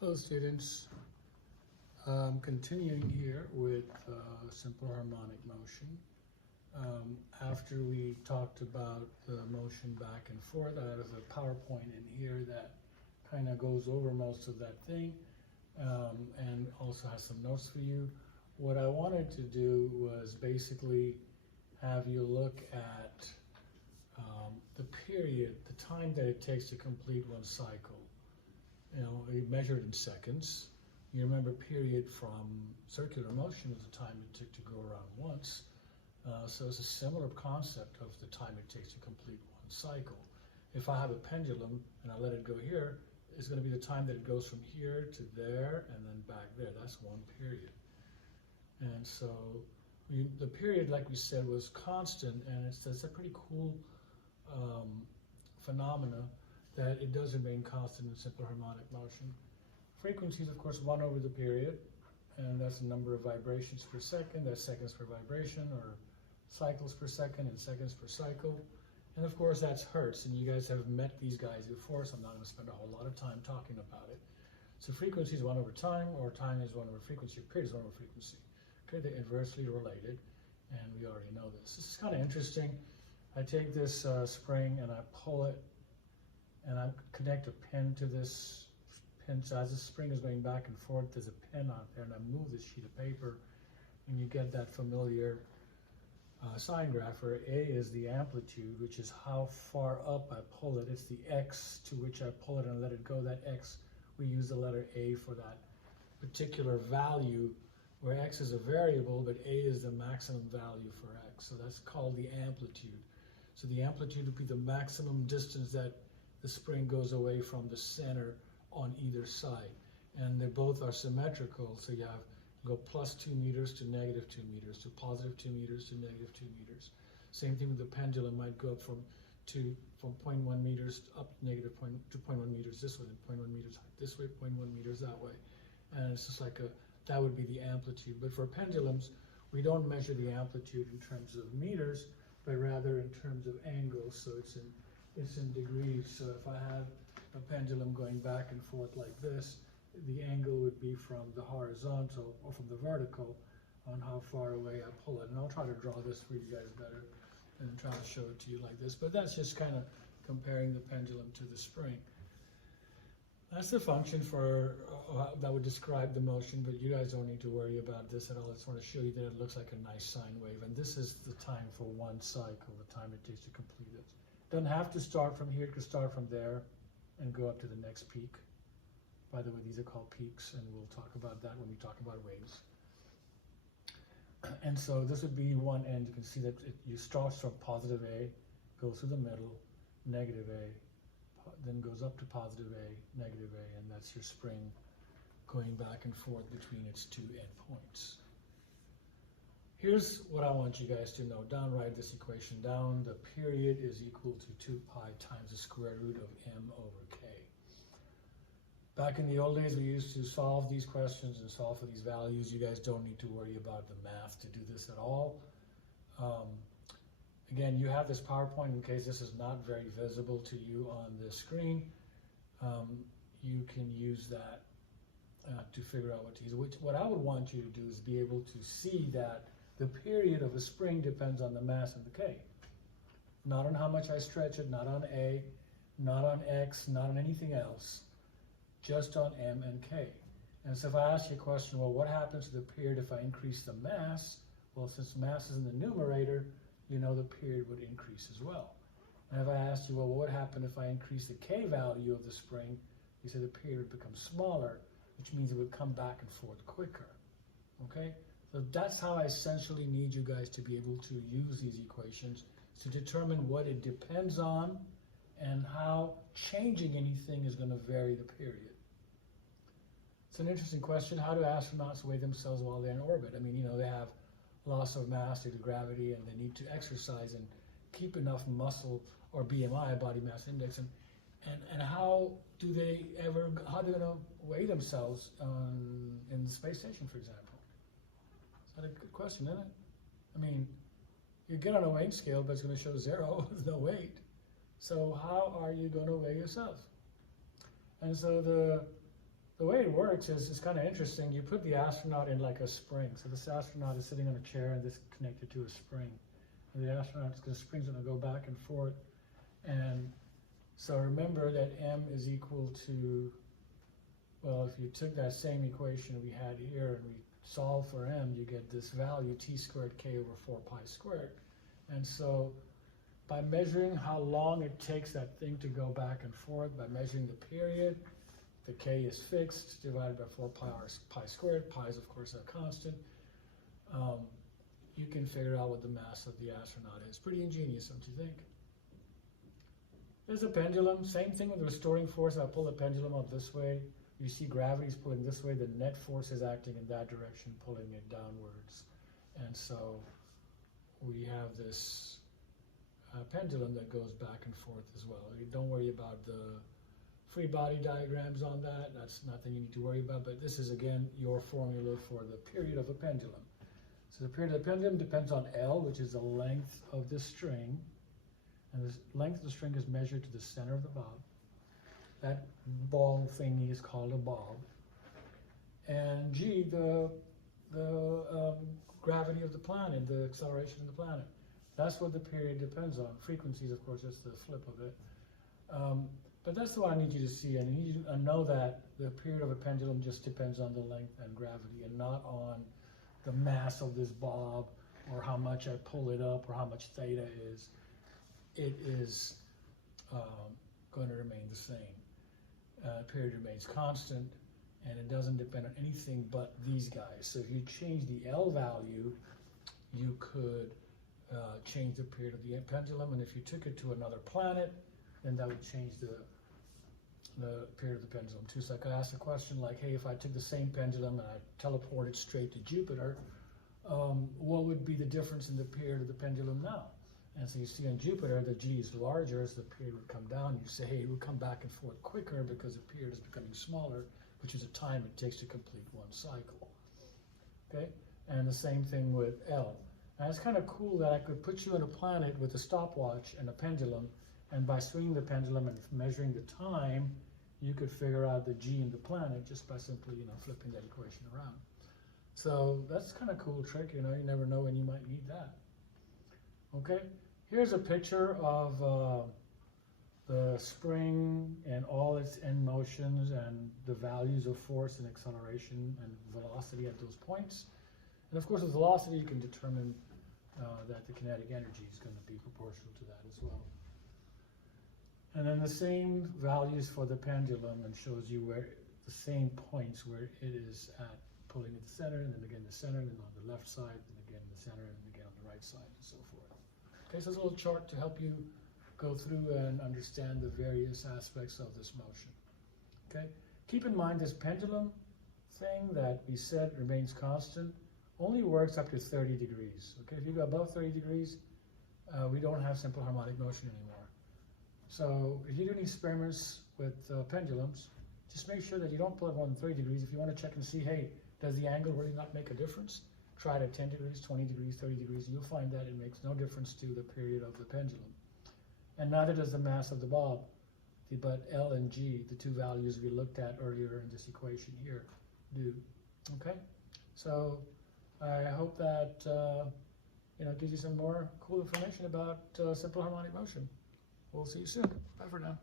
Hello students, continuing here with simple harmonic motion. After we talked about the motion back and forth, I have a PowerPoint in here that kind of goes over most of that thing and also has some notes for you. What I wanted to do was basically have you look at the period, the time that it takes to complete one cycle. Measured in seconds. You remember period from circular motion is the time it took to go around once. So it's a similar concept of the time it takes to complete one cycle. If I have a pendulum and I let it go here, it's going to be the time that it goes from here to there and then back there. That's one period. And so the period, like we said, was constant, and it's a pretty cool phenomena that it does remain constant in simple harmonic motion. Frequency is, of course, 1 over the period, and that's the number of vibrations per second. That's seconds per vibration, or cycles per second and seconds per cycle. And of course, that's hertz, and you guys have met these guys before, so I'm not going to spend a whole lot of time talking about it. So frequency is 1 over time, or time is 1 over frequency, period is 1 over frequency. Okay, they're inversely related, and we already know this. This is kind of interesting. I take this spring and I pull it, and I connect a pin to this pin. So as the spring is going back and forth, there's a pin out there, and I move this sheet of paper, and you get that familiar sine graph where A is the amplitude, which is how far up I pull it. It's the X to which I pull it and let it go. That X, we use the letter A for that particular value, where X is a variable, but A is the maximum value for X. So that's called the amplitude. So the amplitude would be the maximum distance that the spring goes away from the center on either side. And they both are symmetrical, so you go plus 2 meters to negative 2 meters, to positive 2 meters to negative 2 meters. Same thing with the pendulum, might go up from 0.1 meters up to 0.1 meters this way, and 0.1 meters this way, 0.1 meters that way. And it's just like that would be the amplitude. But for pendulums, we don't measure the amplitude in terms of meters, but rather in terms of angles. So it's in degrees. So if I have a pendulum going back and forth like this, the angle would be from the horizontal or from the vertical on how far away I pull it. And I'll try to draw this for you guys better and try to show it to you like this. But that's just kind of comparing the pendulum to the spring. That's the function for that would describe the motion, but you guys don't need to worry about this at all. I just want to show you that it looks like a nice sine wave. And this is the time for one cycle, the time it takes to complete it. Doesn't have to start from here, it could start from there and go up to the next peak. By the way, these are called peaks, and we'll talk about that when we talk about waves. And so this would be one end. You can see that you start from positive A, goes through the middle, negative A, then goes up to positive A, negative A, and that's your spring going back and forth between its two endpoints. Here's what I want you guys to know. Write this equation down. The period is equal to 2 pi times the square root of m over k. Back in the old days, we used to solve these questions and solve for these values. You guys don't need to worry about the math to do this at all. Again, you have this PowerPoint in case this is not very visible to you on the screen. You can use that to figure out what to use. What I would want you to do is be able to see that the period of a spring depends on the mass of the K. Not on how much I stretch it, not on A, not on X, not on anything else, just on M and K. And so if I ask you a question, well, what happens to the period if I increase the mass? Well, since mass is in the numerator, you know the period would increase as well. And if I asked you, well, what would happen if I increase the K value of the spring? You say the period would become smaller, which means it would come back and forth quicker. Okay? So that's how I essentially need you guys to be able to use these equations to determine what it depends on and how changing anything is going to vary the period. It's an interesting question. How do astronauts weigh themselves while they're in orbit? I mean, they have loss of mass due to gravity, and they need to exercise and keep enough muscle or BMI, body mass index, and how do they going to weigh themselves in the space station, for example? Is that a good question, isn't it? I mean, you get on a weighing scale, but it's going to show 0 with no weight. So how are you going to weigh yourself? And so the way it works is it's kind of interesting. You put the astronaut in like a spring. So this astronaut is sitting on a chair and this is connected to a spring. And the astronaut, the spring's going to go back and forth. And so remember that m is equal to, well, if you took that same equation we had here and we solve for m, you get this value t squared k over 4 pi squared. And so by measuring how long it takes that thing to go back and forth, by measuring the period, the k is fixed, divided by 4 pi squared. Pi is, of course, a constant. You can figure out what the mass of the astronaut is. Pretty ingenious, don't you think? There's a pendulum. Same thing with the restoring force. I pull the pendulum up this way. You see gravity is pulling this way. The net force is acting in that direction, pulling it downwards. And so we have this pendulum that goes back and forth as well. Don't worry about the free body diagrams on that. That's nothing you need to worry about. But this is, again, your formula for the period of a pendulum. So the period of the pendulum depends on L, which is the length of the string. And the length of the string is measured to the center of the bob. That ball thingy is called a bob. And G, the gravity of the planet, the acceleration of the planet. That's what the period depends on. Frequencies, of course, that's the flip of it. But that's what I need you to see. I need you to know that the period of a pendulum just depends on the length and gravity and not on the mass of this bob or how much I pull it up or how much theta is. It is going to remain the same. Period remains constant, and it doesn't depend on anything but these guys. So if you change the L value, you could change the period of the pendulum, and if you took it to another planet, then that would change the period of the pendulum too. So I could ask a question like, hey, if I took the same pendulum and I teleported straight to Jupiter, what would be the difference in the period of the pendulum now? And so you see on Jupiter, the G is larger as the period would come down. You say, hey, it would come back and forth quicker because the period is becoming smaller, which is the time it takes to complete one cycle. Okay? And the same thing with L. Now it's kind of cool that I could put you on a planet with a stopwatch and a pendulum, and by swinging the pendulum and measuring the time, you could figure out the G in the planet just by simply, flipping that equation around. So that's kind of cool trick, you never know when you might need that. Okay, here's a picture of the spring and all its end motions and the values of force and acceleration and velocity at those points. And of course, with velocity, you can determine that the kinetic energy is going to be proportional to that as well. And then the same values for the pendulum, and shows you where the same points where it is at, pulling at the center, and then again the center, and then on the left side, and again the center, and again on the right side, and so forth. Okay, so it's a little chart to help you go through and understand the various aspects of this motion. Okay, keep in mind this pendulum thing that we said remains constant only works up to 30 degrees. Okay, if you go above 30 degrees, we don't have simple harmonic motion anymore. So if you do any experiments with pendulums, just make sure that you don't pull it more than 30 degrees. If you want to check and see, hey, does the angle really not make a difference? Try it at 10 degrees, 20 degrees, 30 degrees, and you'll find that it makes no difference to the period of the pendulum. And neither does the mass of the bob, but L and G, the two values we looked at earlier in this equation here, do. Okay? So I hope that gives you some more cool information about simple harmonic motion. We'll see you soon. Bye for now.